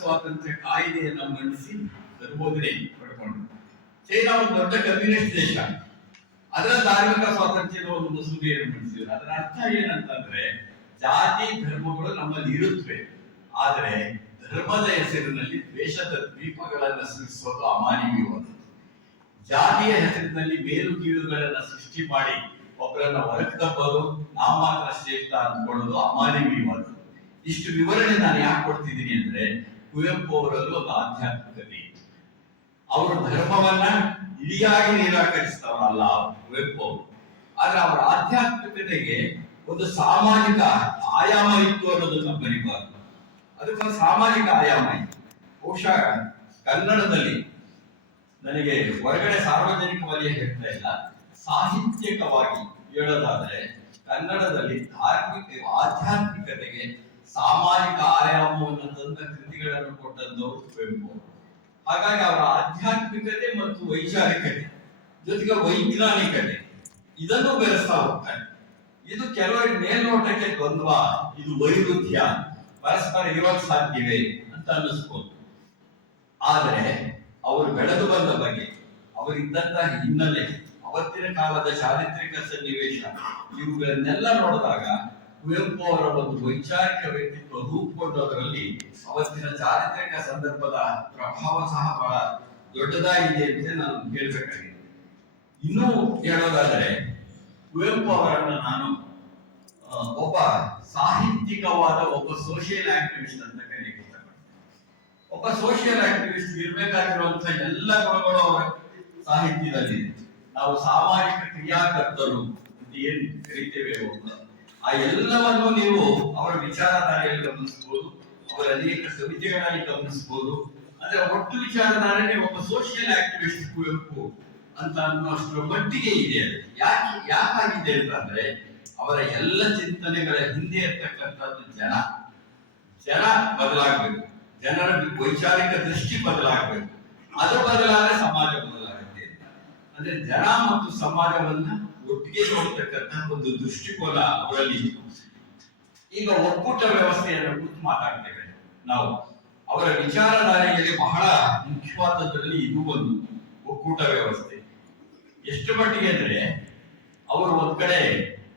ಸ್ವಾತಂತ್ರ್ಯ ಕಾಯ್ದೆಯನ್ನು ಮಂಡಿಸಿ ಅನುಮೋದನೆ ಪಡ್ಕೊಂಡ್ರು. ಚೈನಾ ಒಂದು ದೊಡ್ಡ ಕಮ್ಯುನಿಸ್ಟ್ ದೇಶ, ಅದರ ಧಾರ್ಮಿಕ ಸ್ವಾತಂತ್ರ್ಯದ ಒಂದು ಮಸೂದೆಯನ್ನು ಮಂಡಿಸಿದ್ರು. ಅದರ ಅರ್ಥ ಏನಂತಂದ್ರೆ, ಜಾತಿ ಧರ್ಮಗಳು ನಮ್ಮಲ್ಲಿ ಇರುತ್ತವೆ, ಆದರೆ ಧರ್ಮದ ಹೆಸರಿನಲ್ಲಿ ದ್ವೇಷದ ದ್ವೀಪಗಳನ್ನು ಸೃಷ್ಟಿಸೋದು ಅಮಾನವೀಯವಾದದ್ದು. ಜಾತಿಯ ಹೆಸರಿನಲ್ಲಿ ಮೇಲು ಕೀಳುಗಳನ್ನ ಸೃಷ್ಟಿ ಮಾಡಿ ಒಬ್ಬರನ್ನ ಹೊರಗೆ ತಪ್ಪೋದು, ನಾವು ಮಾತ್ರ ಶ್ರೇಷ್ಠ ಅಂದ್ಕೊಳ್ಳೋದು ಅಮಾನವೀಯವಾದದ್ದು. ಇಷ್ಟು ವಿವರಣೆ ನಾನು ಯಾಕೆ ಕೊಡ್ತಿದ್ದೀನಿ ಅಂದ್ರೆ, ಕುವೆಂಪು ಅವರಲ್ಲೂ ಒಂದು ಆಧ್ಯಾತ್ಮಿಕತೆ ಇತ್ತು. ಅವರು ಧರ್ಮವನ್ನ ಇಡಿಯಾಗಿ ನಿರಾಕರಿಸಿದವರಲ್ಲ ಕುವೆಂಪು ಅವರು, ಆದ್ರೆ ಅವರ ಆಧ್ಯಾತ್ಮಿಕತೆಗೆ ಒಂದು ಸಾಮಾಜಿಕ ಆಯಾಮ ಇತ್ತು ಅನ್ನೋದನ್ನ ಬರಿಬಾರ್ದು. ಅದಕ್ಕೊಂದು ಸಾಮಾಜಿಕ ಆಯಾಮ ಇತ್ತು. ಬಹುಶಃ ಕನ್ನಡದಲ್ಲಿ, ನನಗೆ ಹೊರಗಡೆ ಸಾರ್ವಜನಿಕ ವಲಯ ಹೇಳ್ತಾ ಇಲ್ಲ, ಸಾಹಿತ್ಯಿಕವಾಗಿ ಹೇಳೋದಾದ್ರೆ ಕನ್ನಡದಲ್ಲಿ ಧಾರ್ಮಿಕ ಆಧ್ಯಾತ್ಮಿಕತೆಗೆ ಸಾಮಾಜಿಕ ಆಯಾಮವನ್ನು ತಂದ ಕೃತಿಗಳನ್ನು ಕೊಟ್ಟಂತವರು ಕುವೆಂಪು. ಹಾಗಾಗಿ ಅವರ ಆಧ್ಯಾತ್ಮಿಕತೆ ಮತ್ತು ವೈಚಾರಿಕತೆ ಜೊತೆಗೆ ವೈಜ್ಞಾನಿಕತೆ ಇದನ್ನು ಬೆರೆಸ್ತಾ ಹೋಗ್ತಾರೆ. ಇದು ಕೆಲವರಿಗೆ ಮೇಲ್ನೋಟಕ್ಕೆ ದ್ವಂದ್ವ, ಇದು ವೈರುಧ್ಯ, ಪರಸ್ಪರ ಇರೋಕ್ ಸಾಧ್ಯವೇ ಅಂತ ಅನ್ನಿಸ್ಬೋದು. ಆದರೆ ಅವರು ಬೆಳೆದು ಬಂದ ಬಗ್ಗೆ, ಅವರಿದ್ದಂತಹ ಹಿನ್ನೆಲೆ, ಅವತ್ತಿನ ಕಾಲದ ಚಾರಿತ್ರಿಕ ಸನ್ನಿವೇಶ, ಇವುಗಳನ್ನೆಲ್ಲ ನೋಡಿದಾಗ ಕುವೆಂಪು ಅವರ ಒಂದು ವೈಚಾರಿಕ ವ್ಯಕ್ತಿತ್ವ ರೂಪುಗೊಂಡೋದ್ರಲ್ಲಿ ಅವತ್ತಿನ ಚಾರಿತ್ರಿಕ ಸಂದರ್ಭದ ಪ್ರಭಾವ ಸಹ ಬಹಳ ದೊಡ್ಡದಾಗಿದೆ ಅಂತ ನಾನು ಹೇಳ್ಬೇಕಾಗಿದೆ. ಇನ್ನೂ ಹೇಳೋದಾದರೆ, ಕುವೆಂಪು ಅವರನ್ನು ನಾನು ಒಬ್ಬ ಸಾಹಿತ್ಯಿಕವಾದ ಒಬ್ಬ ಸೋಷಿಯಲ್ ಆಕ್ಟಿವಿಸ್ಟ್ ಅಂತ ಕರೆಯಕ್ಕೆ ಇಷ್ಟಪಡ್ತೇನೆ. ಒಬ್ಬ ಸೋಷಿಯಲ್ ಆಕ್ಟಿವಿಸ್ಟ್ ಇರ್ಬೇಕಾಗಿರುವಂತಹ ಎಲ್ಲ ಗುಣಗಳು ಅವರ ಸಾಹಿತ್ಯದಲ್ಲಿ. ನಾವು ಸಾಮಾಜಿಕ ಕ್ರಿಯಾಕರ್ತರು ಅಂತ ಏನ್ ಕರಿತೇವೆ, ಆ ಎಲ್ಲವನ್ನು ನೀವು ಅವರ ವಿಚಾರಧಾರೆಯಲ್ಲಿ ಗಮನಿಸಬಹುದು, ಅವರ ಅನೇಕ ಸಮಿತಿಗಳಲ್ಲಿ ಗಮನಿಸಬಹುದು. ಅಂದ್ರೆ ಒಟ್ಟು ವಿಚಾರಧಾರೆ ಒಬ್ಬ ಸೋಷಿಯಲ್ ಆಕ್ಟಿವಿಸ್ಟ್ ಕುವೆಂಪು ಅಂತ ಅನ್ನುವಷ್ಟರ ಮಟ್ಟಿಗೆ ಇದೆ. ಯಾಕಾಗಿದೆ ಅಂತಂದ್ರೆ, ಅವರ ಎಲ್ಲ ಚಿಂತನೆಗಳ ಹಿಂದೆ ಇರ್ತಕ್ಕಂಥದ್ದು ಜನ ಬದಲಾಗಬೇಕು, ಜನರ ವೈಚಾರಿಕ ದೃಷ್ಟಿ ಬದಲಾಗಬೇಕು. ಅದು ಬದಲಾದ್ರೆ ಸಮಾಜ ಬದಲಾಗುತ್ತೆ ಅಂತ. ಅಂದ್ರೆ ಜನ ಮತ್ತು ಸಮಾಜವನ್ನ ಒಟ್ಟಿಗೆ ನೋಡ್ತಕ್ಕಂಥ ಒಂದು ದೃಷ್ಟಿಕೋನ ಅವರಲ್ಲಿ ಇತ್ತು. ಈಗ ಒಕ್ಕೂಟ ವ್ಯವಸ್ಥೆಯನ್ನು ಕುರಿತು ಮಾತಾಡ್ತೇವೆ ನಾವು. ಅವರ ವಿಚಾರಧಾರೆಯಲ್ಲಿ ಬಹಳ ಮುಖ್ಯವಾದದ್ರಲ್ಲಿ ಇದು ಒಂದು ಒಕ್ಕೂಟ ವ್ಯವಸ್ಥೆ. ಎಷ್ಟು ಮಟ್ಟಿಗೆ ಅಂದ್ರೆ, ಅವರು ಒಂದ್ ಕಡೆ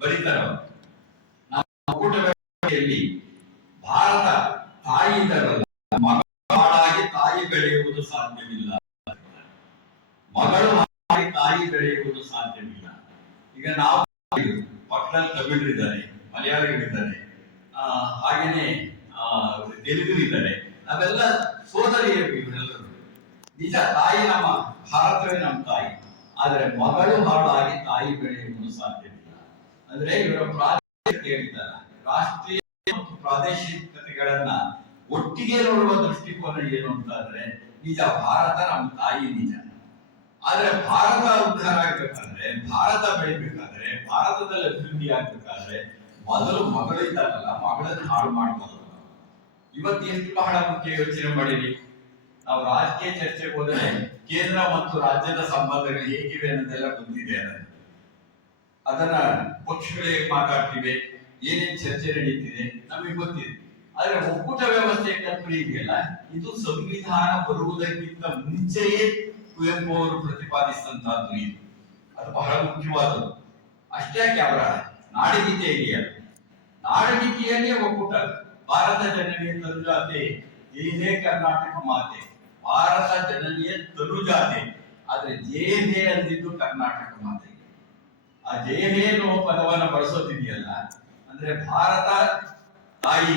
ಬರೀತಾರ, ನಾವು ಒಕ್ಕೂಟ ವ್ಯವಸ್ಥೆಯಲ್ಲಿ ಭಾರತ ತಾಯಿ ತರಲ್ಲ, ಮಗಳಾಗಿ ತಾಯಿ ಬೆಳೆಯುವುದು ಸಾಧ್ಯವಿಲ್ಲ, ಮಗಳು ಹಾಗೆ ತಾಯಿ ಬೆಳೆಯುವುದು ಸಾಧ್ಯವಿಲ್ಲ. ಈಗ ನಾವು ಪಕ್ಕದಲ್ಲಿ ತಮಿಳರಿದ್ದಾರೆ, ಮಲಯಾಳಿಗಳಿದ್ದಾರೆ, ಹಾಗೇನೆ ತೆಲುಗುರಿದ್ದಾರೆ, ನಾವೆಲ್ಲ ಸೋದರಿಯರು ಇವರೆಲ್ಲರೂ. ನಿಜ, ತಾಯಿ ನಮ್ಮ ಭಾರತವೇ ನಮ್ಮ ತಾಯಿ, ಆದರೆ ಮಗಳು ಹಾಳಾಗಿ ತಾಯಿ ಬೆಳೆಯುವುದು ಸಾಧ್ಯವಿಲ್ಲ. ಅಂದ್ರೆ ಇವರ ಪ್ರಾದೇಶಿಕತೆ ಹೇಳಿದ್ದಾರೆ, ರಾಷ್ಟ್ರೀಯ ಮತ್ತು ಪ್ರಾದೇಶಿಕತೆಗಳನ್ನ ಒಟ್ಟಿಗೆ ನೋಡುವ ದೃಷ್ಟಿಕೋನ ಏನು ಅಂತಂದ್ರೆ, ನಿಜ ಭಾರತ ನಮ್ಮ ತಾಯಿ ನಿಜ, ಆದ್ರೆ ಭಾರತ ಉದ್ಧಾರ ಆಗ್ಬೇಕಾದ್ರೆ, ಭಾರತ ಬೆಳಿಬೇಕಾದ್ರೆ, ಭಾರತದಲ್ಲಿ ಅಭಿವೃದ್ಧಿ ಆಗ್ಬೇಕಾದ್ರೆ ಮೊದಲು ಮಗಳಿದ್ದಾರಲ್ಲ, ಮಗಳನ್ನು ಹಾಳು ಮಾಡಬಹುದು. ಇವತ್ತು ಎಷ್ಟು ಬಹಳ ಮುಖ್ಯ ಯೋಚನೆ ಮಾಡಿರಿ. ನಾವು ರಾಜಕೀಯ ಚರ್ಚೆಗೆ ಹೋದರೆ ಕೇಂದ್ರ ಮತ್ತು ರಾಜ್ಯದ ಸಂಬಂಧಗಳು ಹೇಗಿವೆ ಅನ್ನೋದೆಲ್ಲ ಗೊತ್ತಿದೆ. ಅದನ್ನ ಪಕ್ಷಗಳೇ ಮಾತಾಡ್ತಿವೆ, ಏನೇನ್ ಚರ್ಚೆ ನಡೀತಿದೆ ನಮಗೆ ಗೊತ್ತಿದೆ. ಆದ್ರೆ ಒಕ್ಕೂಟ ವ್ಯವಸ್ಥೆಯ ಕಲ್ಪನೆ ಇದೆಯಲ್ಲ, ಇದು ಸಂವಿಧಾನ ಬರುವುದಕ್ಕಿಂತ ಮುಂಚೆಯೇ ಕುವೆಂಪು ಅವರು ಪ್ರತಿಪಾದಿಸಿದಂತಹದ್ದು. ಇದು ಅದು ಬಹಳ ಮುಖ್ಯವಾದದ್ದು. ಅಷ್ಟೇ ಯಾಕೆ, ಅವರ ನಾಡಗೀತೆ ಇದೆಯಲ್ಲ, ನಾಡಗೀತೆಯಲ್ಲಿ ಒಕ್ಕೂಟ, ಭಾರತ ಜನನಿಯ ತನುಜಾತೆ ಜೇ ಕರ್ನಾಟಕ ಮಾತೆ, ಭಾರತ ಜನನಿಯ ತನುಜಾತೆ, ಆದ್ರೆ ಜೇ ಅಂದಿದ್ದು ಕರ್ನಾಟಕ ಮಾತೆ. ಆ ಜೇ ಅನ್ನುವ ಪದವನ್ನ ಬಳಸೋದಿದೆಯಲ್ಲ, ಅಂದ್ರೆ ಭಾರತ ತಾಯಿ